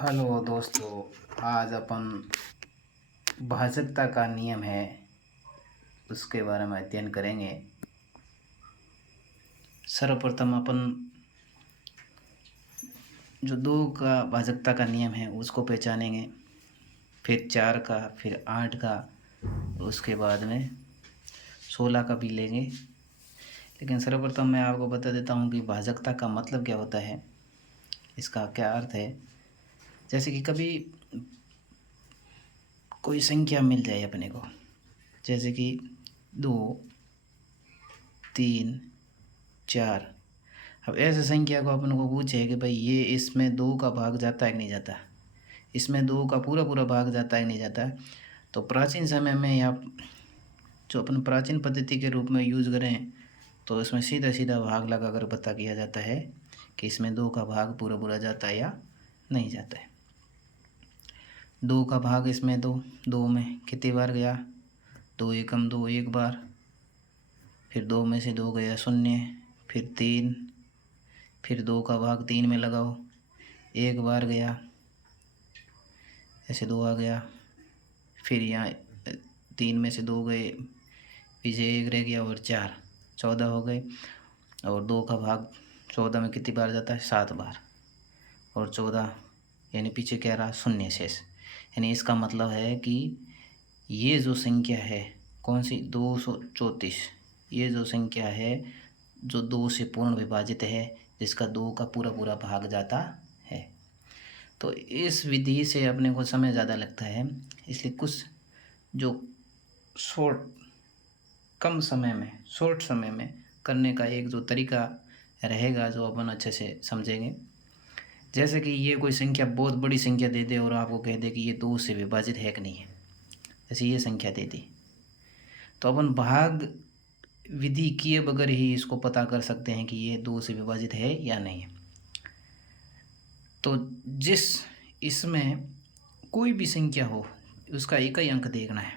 Hello दोस्तों। आज अपन भाजकता का नियम है उसके बारे में अध्ययन करेंगे। सर्वप्रथम अपन जो दो का भाजकता का नियम है उसको पहचानेंगे, फिर 4 का, फिर 8 का, उसके बाद में 16 का भी लेंगे। लेकिन सर्वप्रथम मैं आपको बता देता हूँ कि भाजकता का मतलब क्या होता है, इसका क्या अर्थ है। जैसे कि कभी कोई संख्या मिल जाए अपने को, जैसे कि 2, 3, 4। अब ऐसे संख्या को अपन को पूछे कि भाई ये इसमें 2 का भाग जाता है कि नहीं जाता, इसमें 2 का पूरा पूरा भाग जाता है कि नहीं जाता, तो प्राचीन समय में या जो अपन प्राचीन पद्धति के रूप में यूज़ करें तो इसमें सीधा सीधा भाग लगा कर पता किया जाता है कि इसमें 2 का भाग पूरा पूरा जाता है या नहीं जाता है। 2 का भाग इसमें 2 में कितनी बार गया, 2 एकम 2 एक बार, फिर 2 में से 2 गया 0, फिर 3, फिर 2 का भाग 3 में लगाओ, एक बार गया, ऐसे 2 आ गया, फिर यहाँ 3 में से 2 गए, पीछे 1 रह गया और 4, 14 हो गए। और 2 का भाग 14 में कितनी बार जाता है, 7 बार, और 14 यानी पीछे क्या रहा, 0 शेष। यानी इसका मतलब है कि ये जो संख्या है कौन सी, 234, ये जो संख्या है जो 2 से पूर्ण विभाजित है, जिसका 2 का पूरा पूरा भाग जाता है। तो इस विधि से अपने को समय ज़्यादा लगता है, इसलिए कुछ जो शॉर्ट समय में करने का एक जो तरीका रहेगा जो अपन अच्छे से समझेंगे। जैसे कि ये कोई संख्या बहुत बड़ी संख्या दे दे और आपको कह दे कि ये 2 से विभाजित है कि नहीं है, जैसे ये संख्या दे दी, तो अपन भाग विधि किए बगैर ही इसको पता कर सकते हैं कि ये 2 से विभाजित है या नहीं है। तो जिस इसमें कोई भी संख्या हो उसका इकाई अंक देखना है।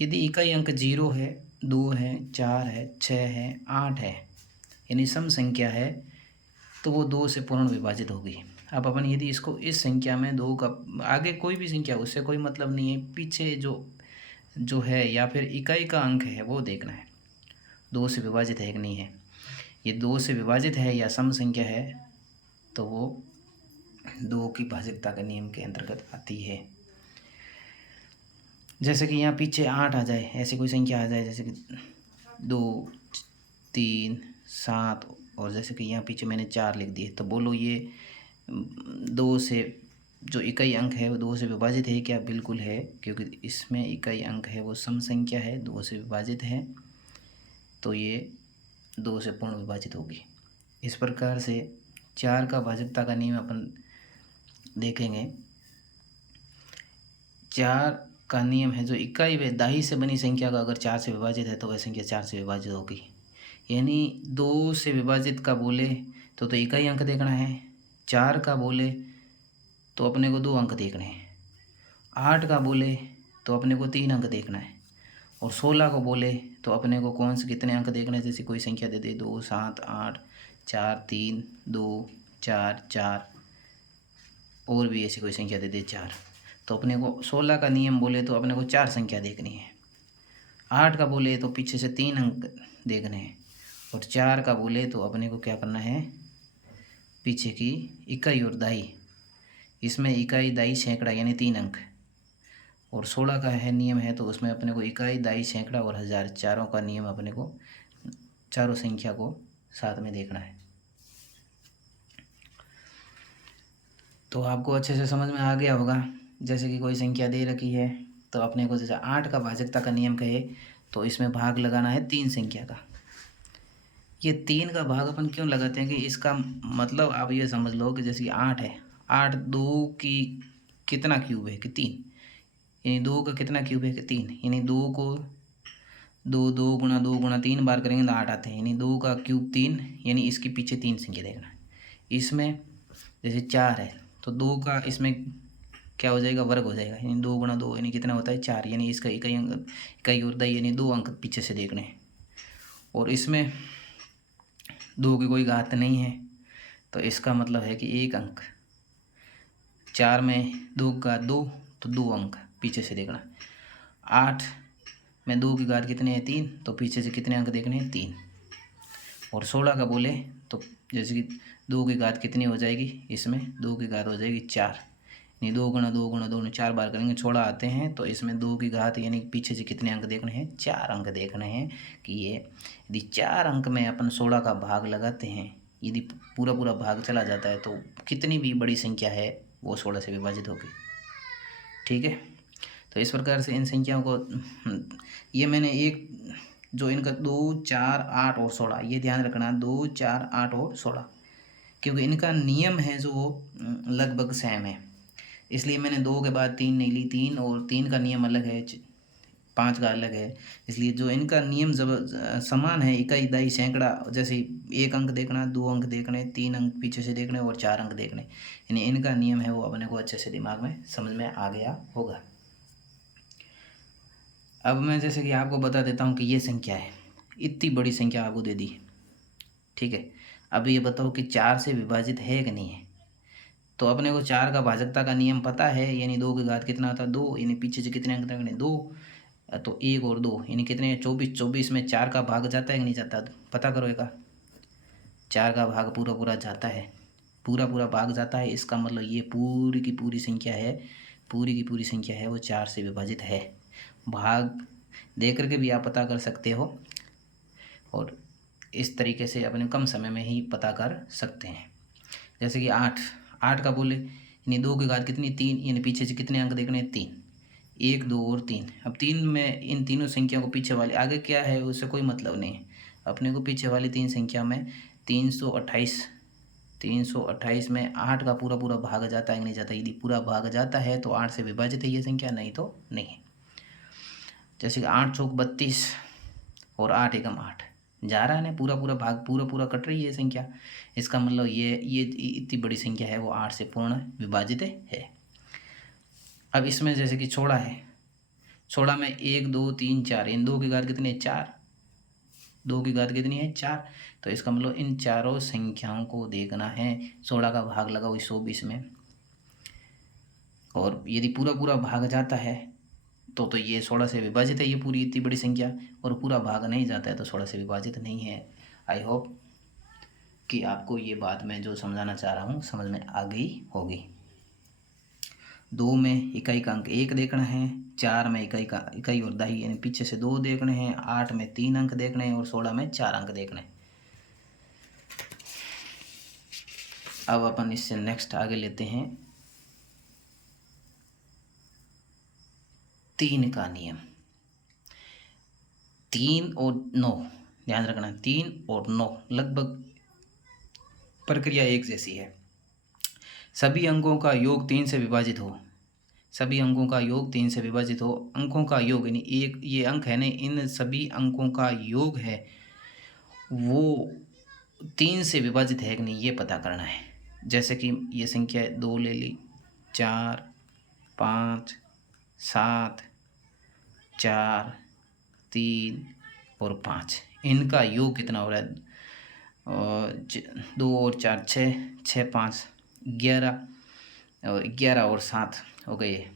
यदि इकाई अंक 0 है, 2 है, 4 है, 6 है, 8 है, यानी सम संख्या है, तो वो 2 से पूर्ण विभाजित होगी। अब अपन यदि इसको इस संख्या में 2 का, आगे कोई भी संख्या उससे कोई मतलब नहीं है, पीछे जो जो है या फिर इकाई का अंक है वो देखना है 2 से विभाजित है कि नहीं है। ये 2 से विभाजित है या सम संख्या है तो वो 2 की भाजकता के नियम के अंतर्गत आती है। जैसे कि यहाँ पीछे 8 आ जाए, ऐसी कोई संख्या आ जाए जैसे कि 2, 3, 7, और जैसे कि यहाँ पीछे मैंने 4 लिख दिए, तो बोलो ये 2 से जो इकाई अंक है वो 2 से विभाजित है क्या, बिल्कुल है, क्योंकि इसमें इकाई अंक है वो सम संख्या है, 2 से विभाजित है, तो ये 2 से पूर्ण विभाजित होगी। इस प्रकार से 4 का भाजकता का नियम अपन देखेंगे। 4 का नियम है जो इकाई व दाही से बनी संख्या का अगर 4 से विभाजित है तो वह संख्या 4 से विभाजित होगी। यानी 2 से विभाजित का बोले तो इकाई अंक देखना है, 4 का बोले तो अपने को 2 अंक देखने हैं, 8 का बोले तो अपने को 3 अंक देखना है, और 16 को बोले तो अपने को कौन से कितने अंक देखने हैं। जैसे कोई संख्या दे दे 2, 7, 8, 4, 3, 2, 4, 4, और भी ऐसी कोई संख्या दे दे 4, तो अपने को 16 का नियम बोले तो अपने को 4 संख्या देखनी है, 8 का बोले तो पीछे से 3 अंक देखने हैं, और 4 का बोले तो अपने को क्या करना है, पीछे की इकाई और दाई, इसमें इकाई दाई सैकड़ा यानी 3 अंक, और 16 का है नियम है तो उसमें अपने को इकाई दाई सैकड़ा और हज़ार, चारों का नियम अपने को चारों संख्या को साथ में देखना है। तो आपको अच्छे से समझ में आ गया होगा। जैसे कि कोई संख्या दे रखी है तो अपने को जैसे 8 का भाजकता का नियम कहे तो इसमें भाग लगाना है 3 संख्या का। ये 3 का भाग अपन क्यों लगाते हैं कि इसका मतलब आप ये समझ लो कि जैसे कि 8 है, 8 2 की कितना क्यूब है कि 3, यानी 2 का कितना क्यूब है कि 3, यानी 2 को 2 गुणा 3 बार करेंगे तो 8 आते हैं, यानी 2 का क्यूब 3, यानी इसके पीछे 3 संख्या देखना है। इसमें जैसे 4 है तो 2 का इसमें क्या हो जाएगा, वर्ग हो जाएगा, यानी 2 गुणा 2 यानी कितना होता है 4, यानी इसका इकाई अंक, इकाई और दाई यानी 2 अंक पीछे से देखने हैं। और इसमें 2 की कोई घात नहीं है तो इसका मतलब है कि 1 अंक, 4 में 2 की घात 2 तो 2 अंक पीछे से देखना। 8 में 2 की घात कितने हैं 3 तो पीछे से कितने अंक देखने हैं 3। और 16 का बोले तो जैसे कि 2 की घात कितनी हो जाएगी, इसमें 2 की घात हो जाएगी 4, यानी 2 गुणा 2 गुणा 2 4 बार करेंगे 16 आते हैं। तो इसमें 2 की घात यानी पीछे से कितने अंक देखने हैं 4 अंक देखने हैं कि ये यदि 4 अंक में अपन 16 का भाग लगाते हैं, यदि पूरा पूरा भाग चला जाता है तो कितनी भी बड़ी संख्या है वो 16 से विभाजित होगी। ठीक है, तो इस प्रकार से इन संख्याओं को ये मैंने एक जो इनका 2 4 8 और 16 ये ध्यान रखना, 2 4 8 और 16, क्योंकि इनका नियम है जो लगभग सेम है, इसलिए मैंने 2 के बाद 3 नहीं ली, 3 और 3 का नियम अलग है, 5 का अलग है, इसलिए जो इनका नियम जब समान है, इकाई दहाई सैकड़ा, जैसे 1 अंक देखना, 2 अंक देखने, 3 अंक पीछे से देखने और 4 अंक देखने, यानी इनका नियम है वो अपने को अच्छे से दिमाग में समझ में आ गया होगा। अब मैं जैसे कि आपको बता देता हूँ कि ये संख्या है, इतनी बड़ी संख्या आपको दे दी। ठीक है, अब ये बताओ कि 4 से विभाजित है कि नहीं है। तो अपने को 4 का भाजकता का नियम पता है, यानी 2 की घात कितना होता है 2, यानी पीछे से कितने अंक रखने 2, तो 1 और 2 यानी कितने 24, 24 में 4 का भाग जाता है कि नहीं जाता, तो पता करो एक 4 का भाग पूरा पूरा जाता है, पूरा पूरा भाग जाता है, इसका मतलब ये पूरी की पूरी संख्या है, पूरी की पूरी संख्या है वो 4 से विभाजित है। भाग दे करके भी आप पता कर सकते हो और इस तरीके से अपने कम समय में ही पता कर सकते हैं। जैसे कि 8 का बोले यानी 2 की घात कितनी 3, यानी पीछे से कितने अंक देखने 3, 1 2 और 3। अब 3 में इन तीनों संख्या को पीछे वाले आगे क्या है उससे कोई मतलब नहीं है, अपने को पीछे वाली 3 संख्या में 328 में 8 का पूरा पूरा भाग जाता है कि नहीं जाता, यदि पूरा भाग जाता है तो 8 से विभाजित है ये संख्या, नहीं तो नहीं। जैसे कि 8 चौक 32 और 8 एकम 8 जा रहा है ना, पूरा पूरा भाग पूरा पूरा कट रही है संख्या, इसका मतलब ये इतनी बड़ी संख्या है वो 8 से पूर्ण विभाजित है। अब इसमें जैसे कि 16 है, 16 में 1 2 3 4, इन 2 की घात कितनी है 4, 2 की घात कितनी है 4, तो इसका मतलब इन चारों संख्याओं को देखना है, 16 का भाग लगाओ इस 120 में, और यदि पूरा पूरा भाग जाता है तो ये 16 से विभाजित है ये पूरी इतनी बड़ी संख्या, और पूरा भाग नहीं जाता है तो 16 से विभाजित नहीं है। आई होप कि आपको ये बात मैं जो समझाना चाह रहा हूँ समझ में आ गई होगी। 2 में इकाई का अंक 1 देखना है, 4 में इकाई और दहाई यानी पीछे से 2 देखने हैं, 8 में 3 अंक देखने हैं और 16 में 4 अंक देखने हैं। अब अपन इससे नेक्स्ट आगे लेते हैं 3 का नियम। 3 और 9 ध्यान रखना, 3 और 9 लगभग प्रक्रिया एक जैसी है। सभी अंकों का योग 3 से विभाजित हो, सभी अंकों का योग 3 से विभाजित हो, अंकों का योग यानी एक ये अंक है ना, इन सभी अंकों का योग है वो 3 से विभाजित है कि नहीं ये पता करना है। जैसे कि ये संख्या 2 ले ली, 4 5 7 4 3 और 5, इनका योग कितना हो रहा है 2 और 4 6, 6 5 11, और 11 और 7 हो गए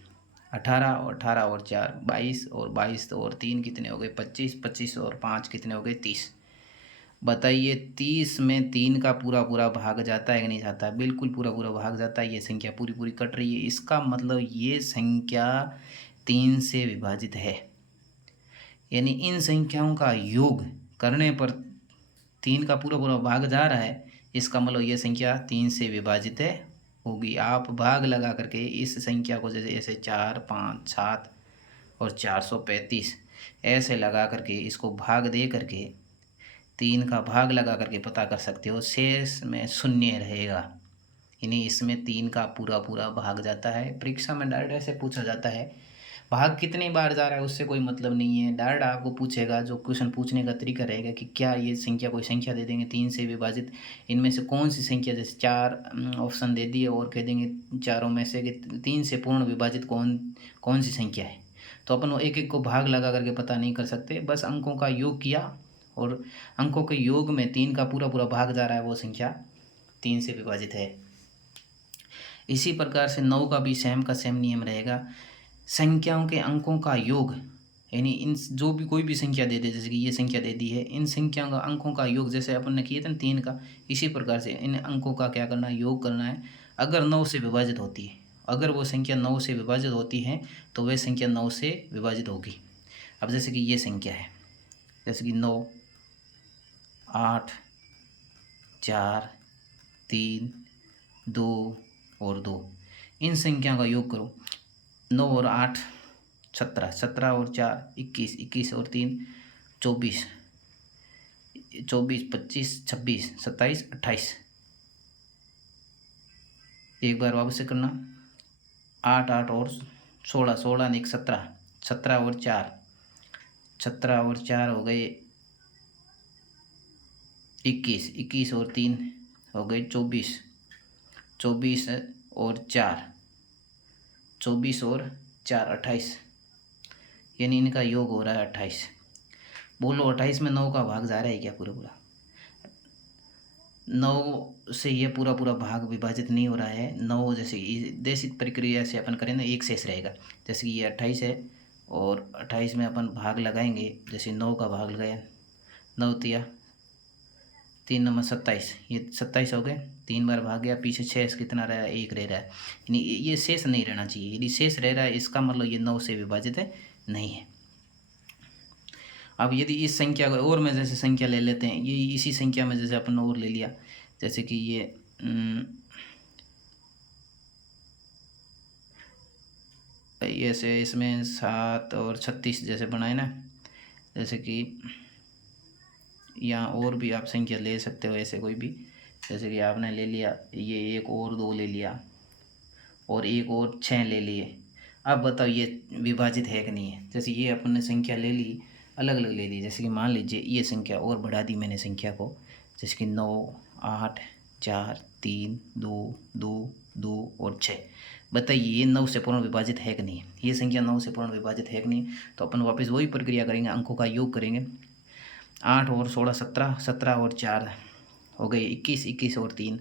18, और 18 और 4 22, और 22 और 3 कितने हो गए 25, 25 और 5 कितने हो गए 30। बताइए 30 में 3 का पूरा पूरा भाग जाता है कि नहीं जाता, बिल्कुल पूरा पूरा भाग जाता है, ये संख्या पूरी पूरी कट रही है, इसका मतलब ये संख्या 3 से विभाजित है, यानी इन संख्याओं का योग करने पर 3 का पूरा पूरा भाग जा रहा है, इसका मतलब ये संख्या 3 से विभाजित है होगी। आप भाग लगा करके इस संख्या को जैसे ऐसे 4 5 7 और 435 ऐसे लगा करके इसको भाग दे करके 3 का भाग लगा करके पता कर सकते हो, शेष में शून्य रहेगा, यानी इसमें 3 का पूरा पूरा भाग जाता है। परीक्षा में डायरेक्ट ऐसे पूछा जाता है, भाग कितनी बार जा रहा है उससे कोई मतलब नहीं है, डायरेक्ट आपको पूछेगा, जो क्वेश्चन पूछने का तरीका रहेगा कि क्या ये संख्या कोई संख्या दे देंगे 3 से विभाजित, इनमें से कौन सी संख्या, जैसे 4 ऑप्शन दे दिए और कह देंगे चारों में से कि 3 से पूर्ण विभाजित कौन सी संख्या है, तो अपन एक एक को भाग लगा करके पता नहीं कर सकते, बस अंकों का योग किया और अंकों के योग में 3 का पूरा पूरा भाग जा रहा है वो संख्या 3 से विभाजित है। इसी प्रकार से 9 का भी सेम का सेम नियम रहेगा। संख्याओं के अंकों का योग, यानी इन जो भी कोई भी संख्या दे दे, जैसे कि ये संख्या दे दी है, इन संख्याओं का अंकों का योग, जैसे अपन ने किया था 3 का, इसी प्रकार से इन अंकों का क्या करना है, योग करना है। अगर 9 से विभाजित होती है, अगर वो संख्या 9 से विभाजित होती है तो वह संख्या 9 से विभाजित होगी। अब जैसे कि ये संख्या है, जैसे कि 9, 8, 4, 3, 2 और 2, इन संख्याओं का योग करो। 9 और 8 17, 17 और 4 21, 21 और 3 24, 24, 25, 26, 27, 28। एक बार वापस से करना। 8, 8 और 16, 16 नहीं 17, 17 और 4, 17 और 4 हो गए 21, 21 और 3 हो गए 24, 24 और 4, 24 और 4 28, यानी इनका योग हो रहा है 28। बोलो 28 में 9 का भाग जा रहा है क्या पूरा पूरा? 9 से ये पूरा पूरा भाग विभाजित नहीं हो रहा है। 9 जैसे देशित प्रक्रिया से अपन करें ना, एक शेष रहेगा। जैसे कि ये 28 है और 28 में अपन भाग लगाएंगे, जैसे 9 का भाग लगाया, 9 तिया 3 नंबर 27, ये 27 हो गए, 3 बार भाग गया, पीछे शेष कितना रहा है, 1 रह रहा है, यानी ये शेष नहीं रहना चाहिए। यदि शेष रह रहा है इसका मतलब ये 9 से विभाजित है नहीं है। अब यदि इस संख्या को और में जैसे संख्या ले लेते हैं, ये इसी संख्या में जैसे अपन और ले लिया, जैसे कि ये ऐसे इसमें 7 और 36 जैसे बनाए ना, जैसे कि यहाँ और भी आप संख्या ले सकते हो ऐसे कोई भी, जैसे कि आपने ले लिया ये 1 और 2 ले लिया और 1 और 6 ले लिए। अब बताओ ये विभाजित है कि नहीं है? जैसे ये अपन ने संख्या ले ली, अलग अलग ले ली, जैसे कि मान लीजिए ये संख्या और बढ़ा दी मैंने संख्या को, जैसे कि 9, 8, 4, 3, 2, 2, 2 और 6। बताइए ये 9 से पूर्ण विभाजित है कि नहीं है? ये संख्या 9 से पूर्ण विभाजित है कि नहीं? तो अपन वापस वही प्रक्रिया करेंगे, अंकों का योग करेंगे। 8 और 16 17, 17 और 4 हो गए 21, 21 और 3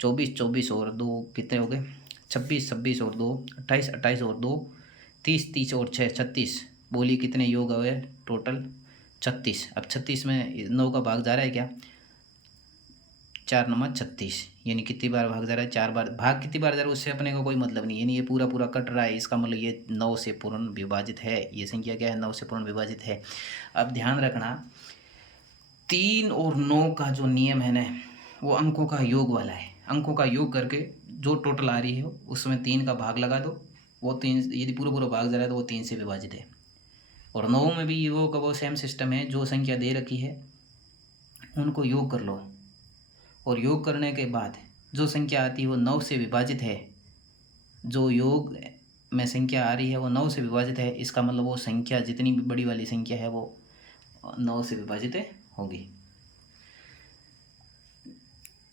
24, 24 और 2 कितने हो गए 26, 26 और 2 28, 28 और 2 30, 30 और 6 36। बोली कितने योग हुए टोटल 36। अब 36 में 9 का भाग जा रहा है क्या, 4 नंबर 36, यानी कितनी बार भाग जा रहा है, 4 बार। भाग कितनी बार जा रहा है उससे अपने को कोई मतलब नहीं, यानी ये पूरा पूरा कट रहा है, इसका मतलब ये 9 से पूर्ण विभाजित है। ये संख्या क्या है, 9 से पूर्ण विभाजित है। अब ध्यान रखना 3 और 9 का जो नियम है ना, वो अंकों का योग वाला है। अंकों का योग करके जो टोटल आ रही है उसमें 3 का भाग लगा दो, वो 3 यदि पूरा पूरा भाग जा रहा है तो वो 3 से विभाजित है। और 9 में भी योग का वो सेम सिस्टम है, जो संख्या दे रखी है उनको योग कर लो, और योग करने के बाद जो संख्या आती है वो 9 से विभाजित है। जो योग में संख्या आ रही है वो 9 से विभाजित है, इसका मतलब वो संख्या जितनी भी बड़ी वाली संख्या है वो 9 से विभाजित होगी।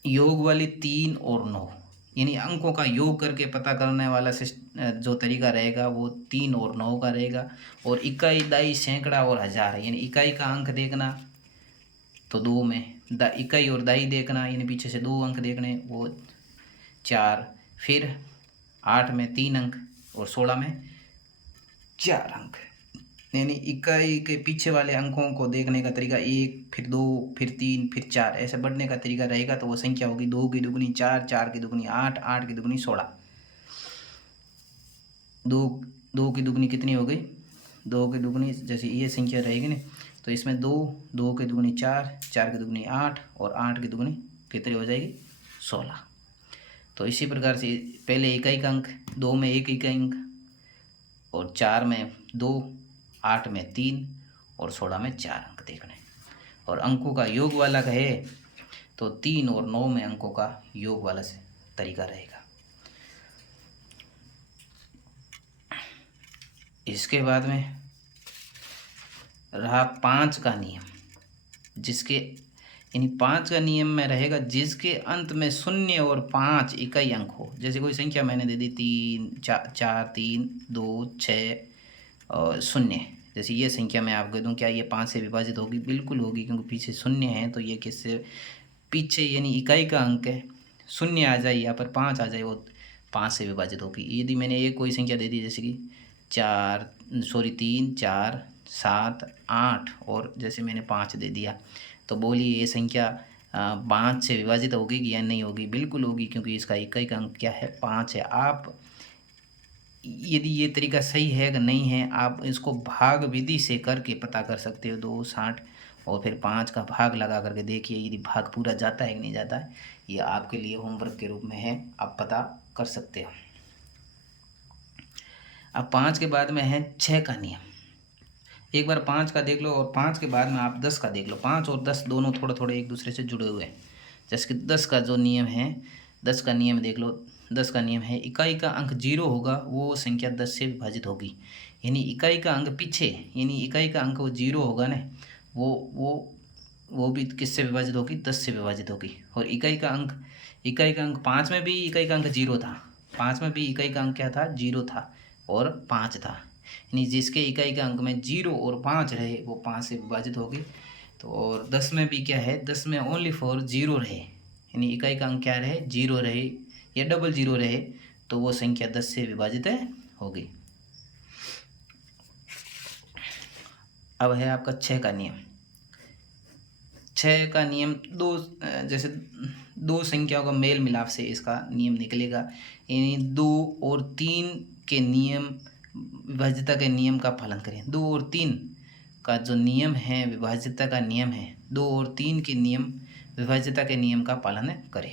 योग वाली 3 और 9, यानी अंकों का योग करके पता करने वाला जो तरीका रहेगा वो 3 और 9 का रहेगा। और इकाई, दाई, सैकड़ा और हज़ार, यानी इकाई का अंक देखना तो 2 में, इकाई और दाई देखना यानी पीछे से 2 अंक देखने वो 4, फिर 8 में 3 अंक और 16 में 4 अंक, यानी इकाई के पीछे वाले अंकों को देखने का तरीका 1, फिर 2, फिर 3, फिर 4 ऐसे बढ़ने का तरीका रहेगा। तो वो संख्या होगी 2 की दुगनी 4, 4 की दुगनी 8, 8 की दुगनी 16। 2 की दुगनी कितनी हो गई, 2 की दुगनी जैसे ये संख्या रहेगी ना, तो इसमें 2, 2 की दुगनी 4, 4 की दुगनी 8 और 8 की दुगनी कितनी हो जाएगी 16। तो इसी प्रकार से पहले इकाई का अंक, 2 में 1 इकाई अंक और 4 में 2, 8 में 3 और 16 में 4 अंक देखने। और अंकों का योग वाला कहे तो 3 और 9 में अंकों का योग वाला से तरीका रहेगा। इसके बाद में रहा 5 का नियम, जिसके यानी 5 का नियम में रहेगा जिसके अंत में 0 और 5 इकाई अंक हो। जैसे कोई संख्या मैंने दे दी 4, 3, 2, 6 और 0, जैसे ये संख्या मैं आपको दूं, क्या ये 5 से विभाजित होगी? बिल्कुल होगी, क्योंकि पीछे 0 है तो ये किससे पीछे, यानी इकाई का अंक है, 0 आ जाए या पर 5 आ जाए वो 5 से विभाजित होगी। यदि मैंने एक कोई संख्या दे दी जैसे कि 3, 4, 7, 8 और जैसे मैंने 5 दे दिया, तो बोलिए ये संख्या 5 से विभाजित होगी कि या नहीं होगी? बिल्कुल होगी, क्योंकि इसका इकाई का अंक क्या है? 5 है। आप यदि ये तरीका सही है कि नहीं है, आप इसको भाग विधि से करके पता कर सकते हो। 2, 60 और फिर 5 का भाग लगा करके देखिए यदि भाग पूरा जाता है कि नहीं जाता है। ये आपके लिए होमवर्क के रूप में है, आप पता कर सकते हो। अब 5 के बाद में है 6 का नियम। एक बार 5 का देख लो और 5 के बाद में आप 10 का देख लो। 5 और 10 दोनों थोड़े थोड़े एक दूसरे से जुड़े हुए हैं। जैसे कि 10 का जो नियम है, 10 का नियम देख लो। 10 का नियम है इकाई का अंक 0 होगा, वो संख्या 10 से विभाजित होगी। यानी इकाई का अंक पीछे, यानी इकाई का अंक वो 0 होगा ना, वो भी किससे विभाजित होगी? 10 से विभाजित होगी। और इकाई का अंक 5 में भी इकाई का अंक 0 था। 5 में भी इकाई का अंक क्या था? 0 था और 5 था। यानी जिसके इकाई का अंक में 0 और 5 रहे वो 5 से विभाजित होगी। तो और 10 में भी क्या है? 10 में ओनली फॉर 0 रहे, यानी इकाई का अंक क्या रहे? 0 रहे या डबल 0 रहे, तो वो संख्या 10 से विभाजित होगी। अब है आपका 6 का नियम। 6 का नियम जैसे दो संख्याओं का मेल मिलाप से इसका नियम निकलेगा। यानी 2 और 3 के नियम विभाज्यता के नियम का पालन करें। 2 और 3 का जो नियम है विभाज्यता का नियम है, 2 और 3 के नियम विभाज्यता के नियम का पालन करें।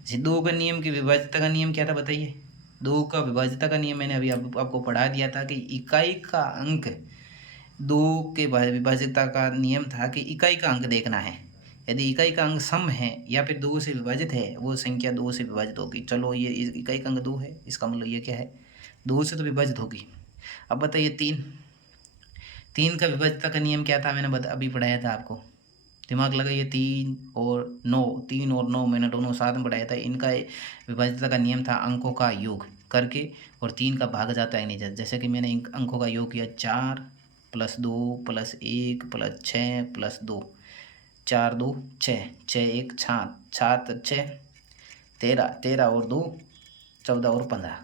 जैसे 2 का नियम की विभाज्यता का नियम क्या था बताइए? 2 का विभाज्यता का नियम मैंने अभी आपको पढ़ा दिया था कि इकाई का अंक 2 के विभाज्यता का नियम था कि इकाई का अंक देखना है। यदि इकाई का अंक सम है या फिर 2 से विभाजित है, वो संख्या 2 से विभाजित होगी। चलो ये इकाई का अंक 2 है, इसका मतलब ये क्या है? 2 से तो विभाजित होगी। अब बताइए 3 का विभाज्यता का नियम क्या था? मैंने अभी पढ़ाया था आपको, दिमाग लगाइए। 3 और 9 मैंने दोनों साथ में पढ़ाया था। इनका विभाज्यता का नियम था अंकों का योग करके और 3 का भाग जाता है नहीं जाता। जैसे कि मैंने अंकों का योग किया 4 + 2 + 1 + 6 + 2, 4 2 6, 6 1 7, 7 6 13, 13 और 2 14 और 15।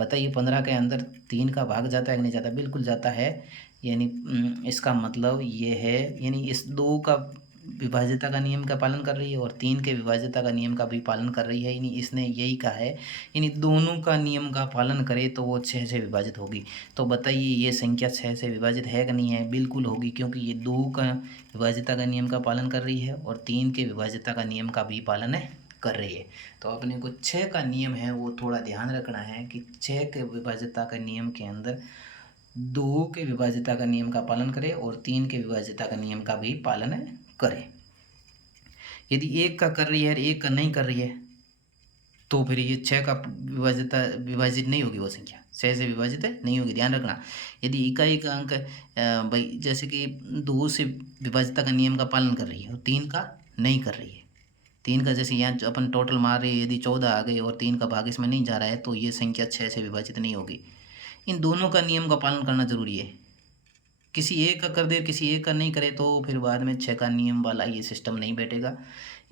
बताइए 15 के अंदर 3 का भाग जाता है कि नहीं जाता? बिल्कुल जाता है। यानी इसका मतलब ये है, यानी इस 2 का विभाज्यता का नियम का पालन कर रही है और 3 के विभाज्यता का नियम का भी पालन कर रही है। यानी इसने यही कहा है, यानी दोनों का नियम का पालन करे तो वो 6 से विभाजित होगी। तो बताइए ये संख्या 6 से विभाजित है कि नहीं है? बिल्कुल होगी, क्योंकि ये 2 का विभाज्यता का नियम का पालन कर रही है और 3 के विभाज्यता का नियम का भी पालन कर रही है। तो अपने को 6 का नियम है वो थोड़ा ध्यान रखना है कि 6 के विभाज्यता का नियम के अंदर 2 के विभाज्यता का नियम का पालन करे और 3 के विभाज्यता का नियम का भी पालन करे। यदि 1 का कर रही है और 1 का नहीं कर रही है, तो फिर ये 6 का विभाजित नहीं होगी, वो संख्या 6 से विभाजित नहीं होगी। ध्यान रखना। यदि इकाई का अंक भाई जैसे कि 2 से विभाज्यता का नियम का पालन कर रही है और 3 का नहीं कर रही है, 3 का जैसे यहाँ अपन टोटल मार रहे हैं, यदि 14 आ गई और 3 का भाग इसमें नहीं जा रहा है, तो ये संख्या 6 से विभाजित नहीं होगी। इन दोनों का नियम का पालन करना जरूरी है। किसी एक का कर दे, किसी एक का नहीं करे, तो फिर बाद में 6 का नियम वाला ये सिस्टम नहीं बैठेगा,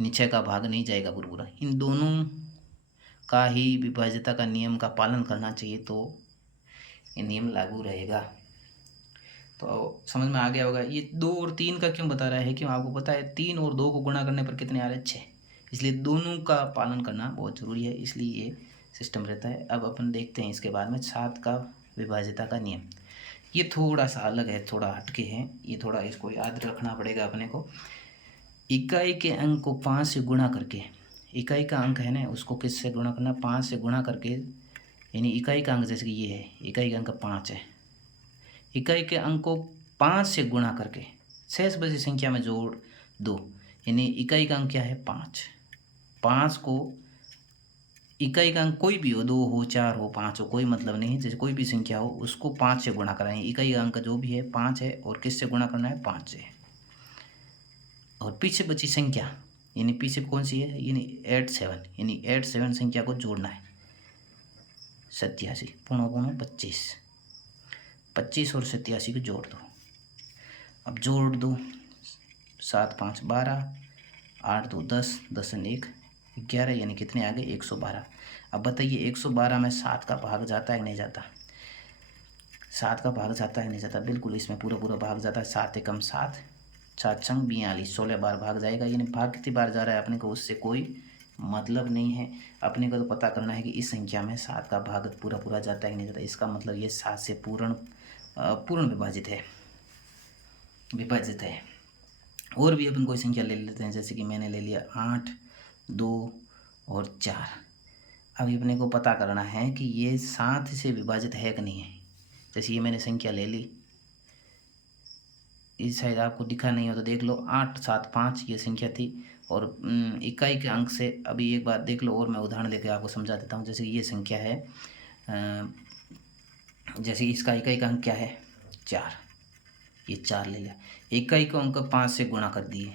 6 का भाग नहीं जाएगा पूरा। इन दोनों का ही विभाज्यता का नियम का पालन करना चाहिए, तो ये नियम लागू रहेगा। तो समझ में आ गया होगा। ये 2 और 3 का क्यों बता रहा है? क्यों? आपको पता है 3 और 2 को गुणा करने पर कितने आ रहे हैं? 6। इसलिए दोनों का पालन करना बहुत ज़रूरी है, इसलिए ये सिस्टम रहता है। अब अपन देखते हैं इसके बाद में 7 का विभाज्यता का नियम। ये थोड़ा सा अलग है, थोड़ा हटके है, ये थोड़ा इसको याद रखना पड़ेगा अपने को। इकाई के अंक को 5 से गुणा करके, इकाई का अंक है ना, उसको किससे गुणा करना? 5 से गुणा करके। यानी इकाई का अंक जैसे कि ये है, इकाई का अंक 5 है, इकाई के अंक को 5 से गुणा करके शेष बची संख्या में जोड़ दो। यानी इकाई का अंक क्या है? 5। 5 को इकाई का अंक कोई भी हो, 2 हो, 4 हो, 5 हो, कोई मतलब नहीं है, जैसे कोई भी संख्या हो उसको 5 से गुणा कराएं। इकाई का अंक जो भी है 5 है और किससे गुणा करना है? 5 से। और पीछे बची संख्या, यानी पीछे कौन सी है? यानी 87, यानी 87 संख्या को जोड़ना है। 87 पूर्ण 25, 25 और 87 को जोड़ दो। अब जोड़ दो, 7 5 12, 8 2 10, 10 1 11 यानी कितने आ गए 112। अब बताइए 112 में 7 का भाग जाता है कि नहीं जाता? 7 का भाग जाता है कि नहीं जाता? बिल्कुल इसमें पूरा पूरा भाग जाता है। 7 एकम 7, 7 छंग 42, 16 बार भाग जाएगा। यानी भाग कितनी बार जा रहा है अपने को उससे कोई मतलब नहीं है। अपने को तो पता करना है कि इस संख्या में 7 का भाग पूरा पूरा जाता है कि नहीं जाता। इसका मतलब ये 7 से पूर्ण विभाजित है। और भी अपन कोई संख्या ले लेते हैं, जैसे कि मैंने ले लिया 8, 2 और 4। अभी अपने को पता करना है कि ये 7 से विभाजित है कि नहीं है। जैसे ये मैंने संख्या ले ली, इस साइड आपको दिखा नहीं हो तो देख लो, 8, 7, 5 ये संख्या थी। और इकाई के अंक से अभी एक बार देख लो, और मैं उदाहरण लेकर आपको समझा देता हूँ। जैसे ये संख्या है, जैसे इसका इकाई का अंक क्या है 4, ये 4 ले लिया। इकाई का अंक 5 से गुणा कर दिए,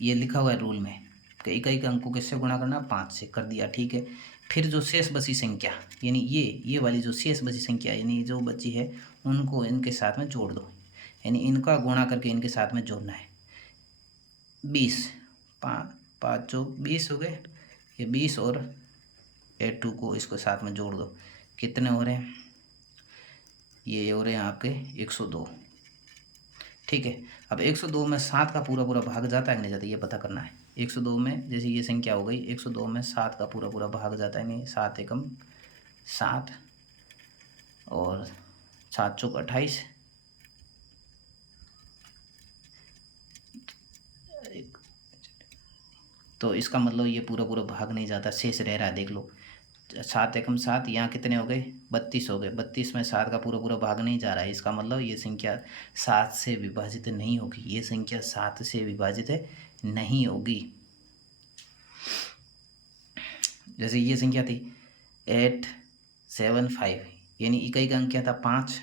ये लिखा हुआ है रूल में कि इकाई का अंक को किससे गुणा करना, 5 से कर दिया, ठीक है। फिर जो शेष बची संख्या, यानी ये वाली जो शेष बची संख्या यानी जो बची है, उनको इनके साथ में जोड़ दो। यानी इनका गुणा करके इनके साथ में जोड़ना है। 20, 5 जो 20 हो गए, ये 20 और 2 को इसको साथ में जोड़ दो, कितने हो रहे हैं, ये हो रहे हैं आपके 102, ठीक है। अब 102 में 7 का पूरा पूरा भाग जाता है कि नहीं जाता, ये पता करना है। 102 में जैसे ये संख्या हो गई, 102 में 7 का पूरा पूरा भाग जाता है, नहीं 7 एकम 7 और 7 चौक 28, तो इसका मतलब ये पूरा पूरा भाग नहीं जाता, शेष रह रहा है। देख लो 7 एकम 7, यहाँ कितने हो गए 32 हो गए। 32 में 7 का पूरा पूरा भाग नहीं जा रहा है, इसका मतलब ये संख्या 7 से विभाजित नहीं होगी। ये संख्या 7 से विभाजित नहीं होगी। जैसे ये संख्या थी 875, यानी इकाई का अंक क्या था 5,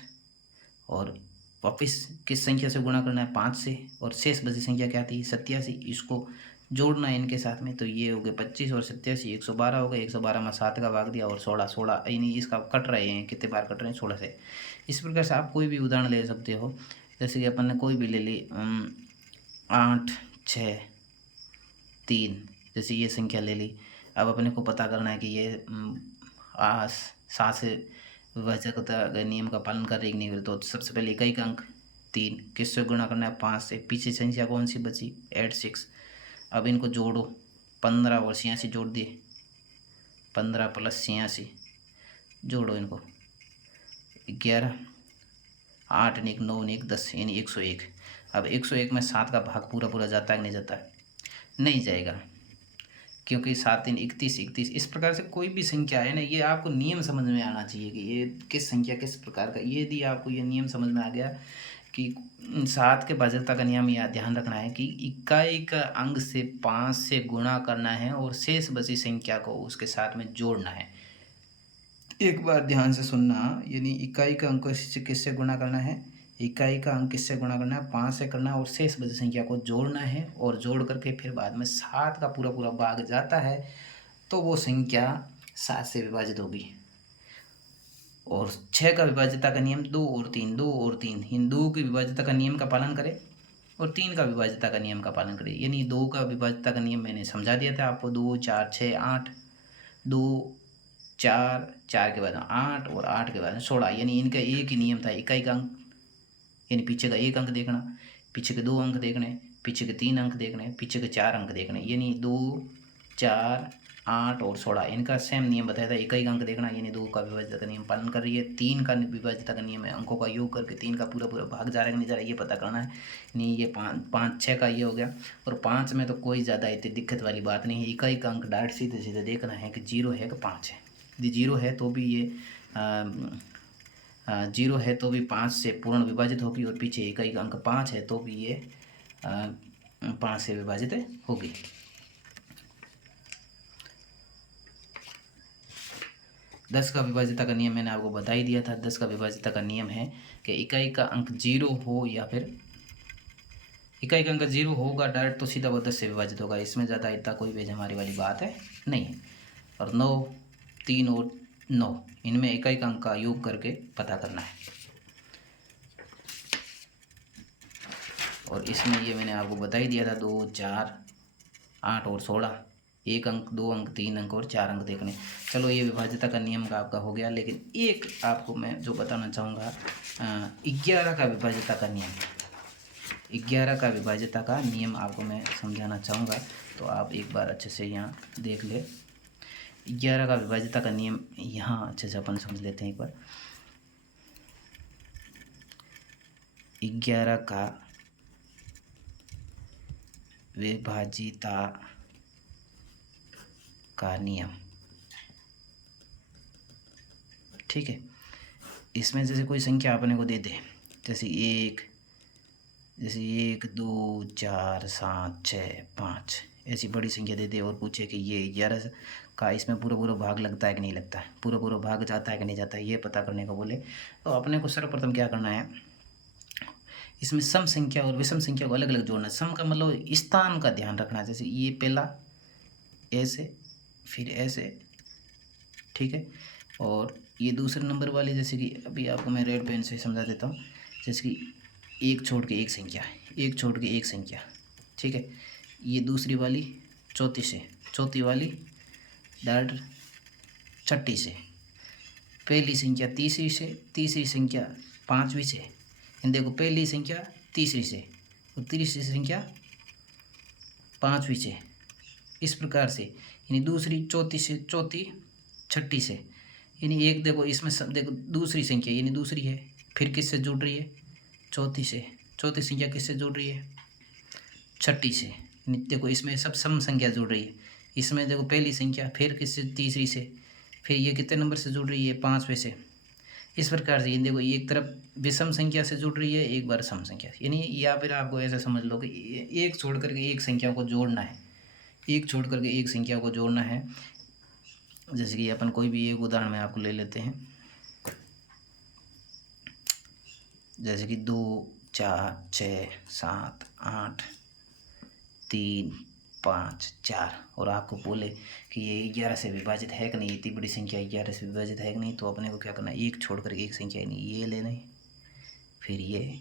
और वापस किस संख्या से गुणा करना है 5 से, और शेष बची संख्या क्या थी 87, इसको जोड़ना है इनके साथ में। तो ये हो गए 25 और 87 112 हो गए। 112 में 7 का भाग दिया और 16 यानी इसका कट रहे हैं, कितने बार कट रहे हैं 16 से। इस प्रकार से आप कोई भी उदाहरण ले सकते हो। जैसे कि अपन ने कोई भी ले ली 8, 6, 3, जैसे ये संख्या ले ली। अब अपने को पता करना है कि ये 7 से विभाजकता नियम का पालन कर रही है कि नहीं कर रही। तो सबसे पहले इकाई का अंक 3 किससे गुणा करना है 5 से। पीछे संख्या कौन सी बची 86। अब इनको जोड़ो, 15 और 86 जोड़ दिए, 15 प्लस 86 जोड़ो इनको, 11, 8 1 9 1 10 यानी 101। अब 101 में 7 का भाग पूरा पूरा जाता है कि नहीं जाता है, नहीं जाएगा, क्योंकि 7 3 31 31। इस प्रकार से कोई भी संख्या है ना, ये आपको नियम समझ में आना चाहिए कि ये किस संख्या किस प्रकार का। ये यदि आपको ये नियम समझ में आ गया कि 7 के भाजकता का नियम, यह ध्यान रखना है कि इकाई का अंक से 5 से गुणा करना है और शेष बची संख्या को उसके साथ में जोड़ना है। एक बार ध्यान से सुनना, यानी इकाई का अंक किससे गुणा करना है, इकाई का अंक किससे गुणा करना है 5 से करना है और शेष बची संख्या को जोड़ना है, और जोड़ करके फिर बाद में 7 का पूरा पूरा भाग जाता है तो वो संख्या 7 से विभाजित होगी। और 6 का विभाज्यता का नियम 2 और 3, 2 और 3, इन 2 की विभाज्यता का नियम का पालन करें और 3 का विभाज्यता का नियम का पालन करें। यानी 2 का विभाज्यता का नियम मैंने समझा दिया था आपको, 2 4 6 8, 2 4 4 के बाद 8 और 8 के बाद 16, यानी इनका एक ही नियम था, इकाई का अंक यानी पीछे का एक अंक देखना, पीछे के 2 अंक देखने, पीछे के 3 अंक देखने, पीछे के 4 अंक देखने, यानी 2 4 8 और 16 इनका सेम नियम बताया था। इकाई का अंक देखना, यानी 2 का विभाज्यता का नियम पालन कर रही है। 3 का विभाज्यता का नियम है, अंकों का योग करके 3 का पूरा पूरा भाग जा रहा है कि नहीं जा रहा है ये पता करना है। नहीं ये 5 6 का ये हो गया, और 5 में तो कोई ज़्यादा इतनी दिक्कत वाली बात नहीं है। इकाई का अंक डायरेक्ट सीधे सीधे देखना है कि 0 है कि 5 है। यदि 0 है तो भी ये 0 है तो भी 5 से पूर्ण विभाजित होगी, और पीछे इकाई का अंक 5 है तो भी ये 5 से विभाजित होगी। दस का विभाज्यता का नियम मैंने आपको बता ही दिया था। 10 का विभाज्यता का नियम है कि इकाई का अंक 0 हो या फिर इकाई का अंक 0 होगा डायरेक्ट तो सीधा वो 10 से विभाजित होगा, इसमें ज़्यादा इतना कोई बेज हमारी वाली बात है नहीं है। और 9 3 और 9 इनमें इकाई का अंक का योग करके पता करना है। और इसमें ये मैंने आपको बता ही दिया था 2 4 8 और 16 1 अंक, 2 अंक, 3 अंक और 4 अंक देखने। चलो ये विभाज्यता का नियम का आपका हो गया। लेकिन एक आपको मैं जो बताना चाहूँगा 11 का विभाज्यता का नियम, 11 का विभाज्यता का नियम आपको मैं समझाना चाहूँगा। तो आप एक बार अच्छे से यहाँ देख ले। 11 का विभाज्यता का नियम यहाँ अच्छे से अपन समझ लेते हैं एक बार। 11 का विभाज्यता का नियम, ठीक है। इसमें जैसे कोई संख्या अपने को दे दे, जैसे 1, 2, 4, 7, 6, 5 ऐसी बड़ी संख्या दे दे और पूछे कि ये 11 का इसमें पूरा पूरा भाग लगता है कि नहीं लगता है, पूरा पूरा भाग जाता है कि नहीं जाता है, ये पता करने को बोले तो अपने को सर्वप्रथम क्या करना है, इसमें सम संख्या और विषम संख्या को अलग अलग जोड़ना है। सम का मतलब स्थान का ध्यान रखना है। जैसे ये पहला ऐसे, फिर ऐसे, ठीक है। और ये दूसरे नंबर वाली, जैसे कि अभी आपको मैं रेड पेन से समझा देता हूँ। जैसे कि एक छोड़ के एक संख्या, एक छोड़ के एक संख्या, ठीक है। ये दूसरी वाली चौथी से, चौथी वाली डायरेक्ट छठी से, पहली संख्या तीसरी से, तीसरी संख्या पाँचवीं से, देखो पहली संख्या तीसरी से और तीसरी संख्या पाँचवीं से, इस प्रकार से। यानी दूसरी चौथी से, चौथी छठी से, यानी एक देखो इसमें सब देखो दूसरी संख्या यानी दूसरी है, फिर किससे जुड़ रही है, चौथी से, चौथी संख्या किससे जुड़ रही है, छठी से। यानी देखो इसमें सब सम संख्या जुड़ रही है। इसमें देखो पहली संख्या, फिर किससे, तीसरी से, फिर ये कितने नंबर से जुड़ रही है, पाँचवें से। इस प्रकार से ये देखो एक तरफ विषम संख्या से जुड़ रही है, एक बार सम संख्या, यानी या फिर आपको ऐसा समझ लो कि एक छोड़ करके एक संख्या को जोड़ना है, एक छोड़ करके एक संख्या को जोड़ना है। जैसे कि अपन कोई भी एक उदाहरण में आपको ले लेते हैं, जैसे कि 2, 4, 6, 7, 8, 3, 5, 4 और आपको बोले कि ये 11 से विभाजित है कि नहीं, इतनी बड़ी संख्या 11 से विभाजित है कि नहीं, तो अपने को क्या करना है, एक छोड़ कर एक संख्या नहीं, ये लेना है, फिर ये,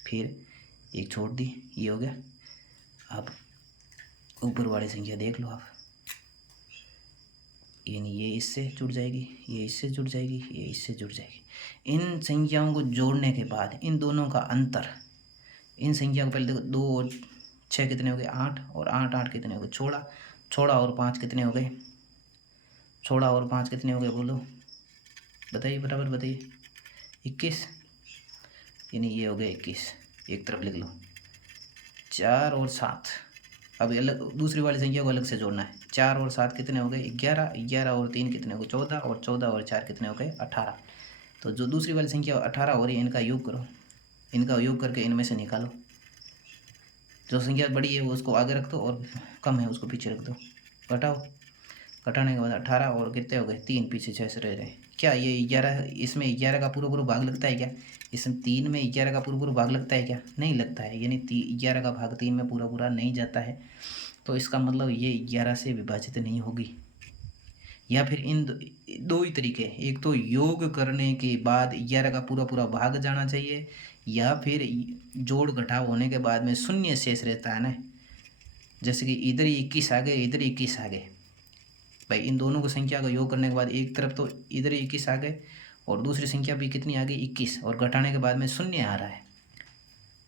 फिर एक छोड़ दी, ये हो गया। अब ऊपर वाली संख्या देख लो आप, यानी ये इससे जुड़ जाएगी, ये इससे जुड़ जाएगी, ये इससे जुड़ जाएगी। इन संख्याओं को जोड़ने के बाद इन दोनों का अंतर, इन संख्या को पहले देखो, 2 और 6 कितने हो गए, 8, और 8 8 कितने हो गए, 16, 16 और 5 कितने हो गए, 16 और 5 कितने हो गए, बोलो बताइए, बराबर बताइए, 21, यानी ये हो गए 21, एक तरफ लिख लो। 4 और 7, अब अलग दूसरी वाली संख्या को अलग से जोड़ना है। 4 और 7 कितने हो गए, 11, 11 और 3 कितने हो गए, 14, और 14 और 4 कितने हो गए, 18। तो जो दूसरी वाली संख्या 18 हो रही है, इनका योग करो, इनका योग करके इनमें से निकालो। जो संख्या बड़ी है वो उसको आगे रख दो और कम है उसको पीछे रख दो, घटाओ, घटाने के बाद 18 और कितने हो गए, 3, पीछे 6 से रह रहे। क्या ये 11, इसमें 11 का पूरा पूरा भाग लगता है क्या, इसमें 3 में 11 का पूरा पूरा भाग लगता है क्या, नहीं लगता है, यानी 11 का भाग 3 में पूरा पूरा नहीं जाता है। तो इसका मतलब ये 11 से विभाजित नहीं होगी। या फिर इन दो ही तरीके, एक तो योग करने के बाद 11 का पूरा पूरा भाग जाना चाहिए, या फिर जोड़ घटाव होने के बाद में शून्य शेष रहता है ना, जैसे कि इधर 21 आ गए, इधर 21 आ गए भाई, इन दोनों को संख्या का योग करने के बाद एक तरफ तो इधर 21 आ गए और दूसरी संख्या भी कितनी आ गई, 21, और घटाने के बाद में शून्य आ रहा है,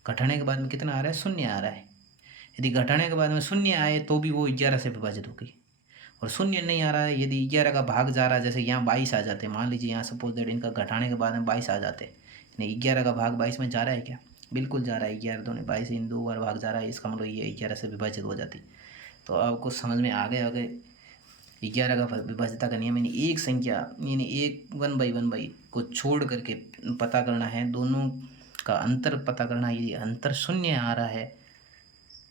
घटाने के बाद में कितना आ रहा है, शून्य आ रहा है। यदि घटाने के बाद में शून्य आए तो भी वो 11 से विभाजित होगी, और शून्य नहीं आ रहा है, यदि 11 का भाग जा रहा है, जैसे यहाँ 22 आ जाते हैं, मान लीजिए यहाँ सपोज दैट इनका घटाने के बाद में 22 आ जाते हैं, नहीं 11 का भाग 22 में जा रहा है क्या, बिल्कुल जा रहा है, 11 दूनी 22, इन 2 बार भाग जा रहा है, इसका मतलब ये 11 से विभाजित हो जाती। तो आपको समझ में आ गया, 11 का विभाज्यता का नियम, यानी एक संख्या यानी एक 1/1 को छोड़ करके पता करना है, दोनों का अंतर पता करना है। यदि अंतर शून्य आ रहा है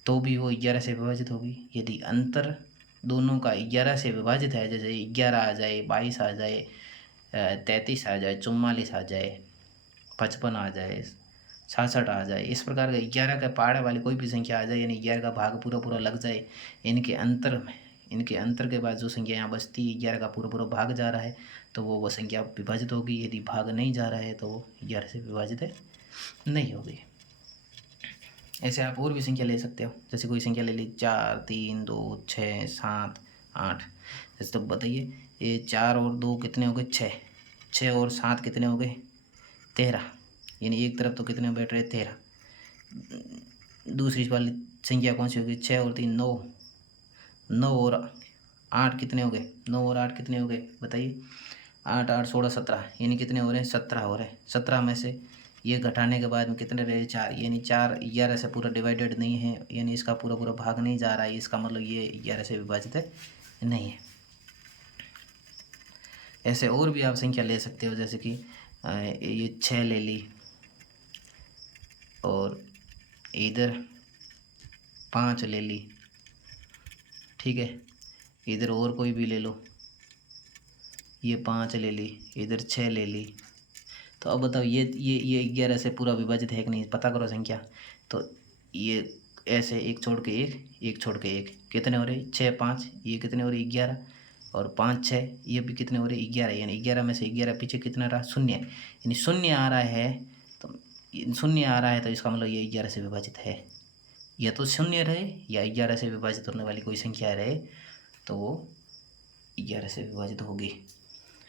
तो भी वो 11 से विभाजित होगी। यदि अंतर दोनों का 11 से विभाजित है, जैसे 11 आ जाए, 22 आ जाए, 33 आ जाए, 44 आ जाए, 55 आ जाए, 66 आ जाए, इस प्रकार का 11 का पहाड़ वाली कोई भी संख्या आ जाए, यानी 11 का भाग पूरा पूरा लग जाए, इनके अंतर में, इनके अंतर के बाद जो संख्या यहाँ बचती है, 11 का पूरा पूरा भाग जा रहा है, तो वो संख्या विभाजित होगी। यदि भाग नहीं जा रहा है तो वो 11 से विभाजित है नहीं होगी। ऐसे आप और भी संख्या ले सकते हो, जैसे कोई संख्या ले ली 4, 3, 2, 6, 7, 8। जैसे तो बताइए ये 4 और 2 कितने हो गए 6, 6 और 7 कितने हो गए 13, यानी एक तरफ तो कितने बैठ रहे 13। दूसरी वाली संख्या कौन सी होगी 6 और 3 9, 9 और 8 कितने हो गए 9 और 8 कितने हो गए बताइए 8, 8, 16, 17, यानी कितने हो रहे हैं 17 हो रहे हैं। 17 में से ये घटाने के बाद में कितने रहे 4, यानी 4 11 से पूरा डिवाइडेड नहीं है, यानी इसका पूरा पूरा भाग नहीं जा रहा है, इसका मतलब ये 11 से विभाजित है नहीं है। ऐसे और भी आप संख्या ले सकते हो, जैसे कि ये 6 ले ली और इधर 5 ले ली, ठीक है। इधर और कोई भी ले लो, ये 5 ले ली, इधर 6 ले ली। तो अब बताओ ये 11 से पूरा विभाजित है कि नहीं, पता करो संख्या। तो ये ऐसे एक छोड़ के एक छोड़ के एक कितने हो रहे 6, 5, ये कितने हो रहे 11 और 5, 6 ये भी कितने हो रहे 11, यानी 11 में से 11 पीछे कितना रहा 0, यानी 0 आ रहा है। तो 0 आ रहा है तो इसका मतलब ये 11 से विभाजित है, या तो 0 रहे या 11 से विभाजित होने वाली कोई संख्या रहे तो वो 11 से विभाजित होगी।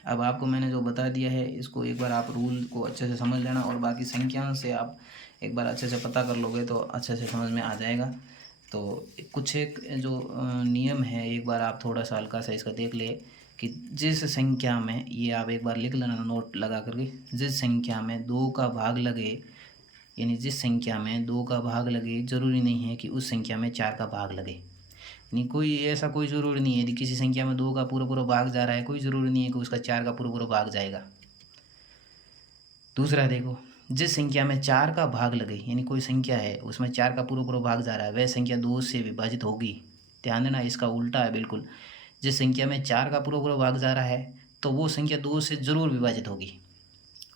अब आपको मैंने जो बता दिया है इसको एक बार आप रूल को अच्छे से समझ लेना, और बाकी संख्याओं से आप एक बार अच्छे से पता कर लोगे तो अच्छे से समझ में आ जाएगा। तो कुछ एक जो नियम है एक बार आप थोड़ा सा हल्का सा इसका देख ले कि जिस संख्या में, ये आप एक बार लिख लेना नोट लगा करके, जिस संख्या में 2 का भाग लगे, यानी जिस संख्या में 2 का भाग लगे ज़रूरी नहीं है कि उस संख्या में 4 का भाग लगे। नहीं कोई ऐसा कोई ज़रूरी नहीं है, यदि किसी संख्या में 2 का पूरा पूरा भाग जा रहा है कोई ज़रूरी नहीं है कि उसका 4 का पूरा पूरा भाग जाएगा। दूसरा देखो, जिस संख्या में 4 का भाग लगे, यानी कोई संख्या है उसमें 4 का पूरा पूरा भाग जा रहा है, वह संख्या 2 से विभाजित होगी। ध्यान देना इसका उल्टा है बिल्कुल। जिस संख्या में 4 का पूरा पूरा भाग जा रहा है तो वो संख्या 2 से ज़रूर विभाजित होगी,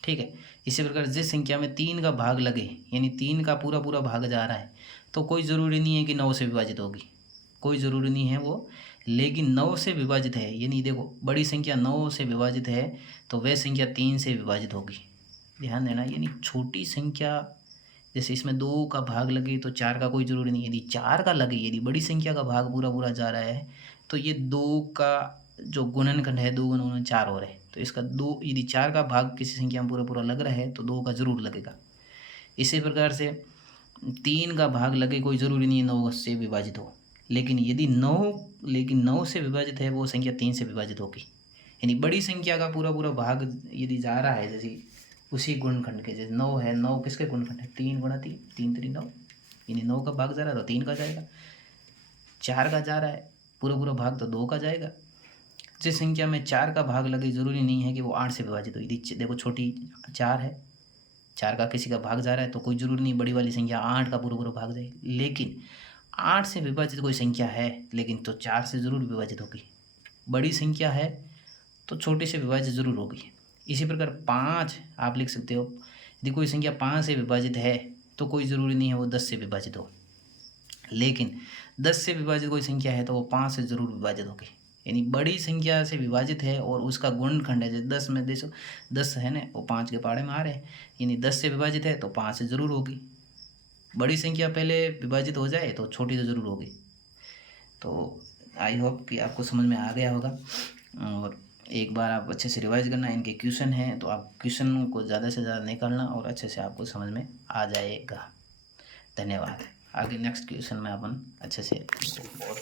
ठीक है। इसी प्रकार जिस संख्या में 3 का भाग लगे, यानी 3 का पूरा पूरा भाग जा रहा है तो कोई ज़रूरी नहीं है कि 9 से विभाजित होगी, कोई ज़रूरी नहीं है वो, लेकिन 9 से विभाजित है, यानी देखो बड़ी संख्या 9 से विभाजित है तो वह संख्या 3 से विभाजित होगी। ध्यान देना, यानी छोटी संख्या जैसे इसमें 2 का भाग लगे तो 4 का कोई ज़रूरी नहीं, यदि 4 का लगे, यदि बड़ी संख्या का भाग पूरा पूरा जा रहा है तो ये 2 का जो गुणनखंड है 2 गुणन 4 हो रहे हैं, तो इसका 2 यदि 4 का भाग किसी संख्या में पूरा पूरा लग रहा है तो 2 का ज़रूर लगेगा। इसी प्रकार से 3 का भाग लगे कोई ज़रूरी नहीं है 9 से विभाजित हो, लेकिन यदि 9 से विभाजित है वो संख्या 3 से विभाजित होगी। यानी बड़ी संख्या का पूरा पूरा भाग यदि जा रहा है जैसे उसी गुणनखंड के, जैसे 9 है, 9 किसके गुणनखंड है 3 गुणा 3, 3 3 9, यानी 9 का भाग जा रहा है तो 3 का जाएगा। 4 का जा रहा है पूरा पूरा भाग तो 2 का जाएगा। जिस संख्या में 4 का भाग लगे ज़रूरी नहीं है कि वो 8 से विभाजित हो, यदि देखो छोटी 4 है, 4 का किसी का भाग जा रहा है तो कोई ज़रूरी नहीं बड़ी वाली संख्या 8 का पूरा पूरा भाग जाए, लेकिन 8 से विभाजित कोई संख्या है लेकिन तो 4 से ज़रूर विभाजित होगी। बड़ी संख्या है तो छोटे से विभाजित ज़रूर होगी। इसी प्रकार 5 आप लिख सकते हो, यदि कोई संख्या 5 से विभाजित है तो कोई ज़रूरी नहीं है वो 10 से विभाजित हो, लेकिन 10 से विभाजित कोई संख्या है तो वो 5 से ज़रूर विभाजित होगी। यानी बड़ी संख्या से विभाजित है और उसका गुणनखंड है, जैसे 10 में देखो 10 है ना, वो 5 के पाड़े में आ रहे हैं, यानी 10 से विभाजित है तो 5 से ज़रूर होगी। बड़ी संख्या पहले विभाजित हो जाए तो छोटी तो ज़रूर होगी। तो आई होप कि आपको समझ में आ गया होगा, और एक बार आप अच्छे से रिवाइज करना। इनके क्वेश्चन हैं तो आप क्वेश्चन को ज़्यादा से ज़्यादा निकालना और अच्छे से आपको समझ में आ जाएगा। धन्यवाद। आगे नेक्स्ट क्वेश्चन में अपन अच्छे से और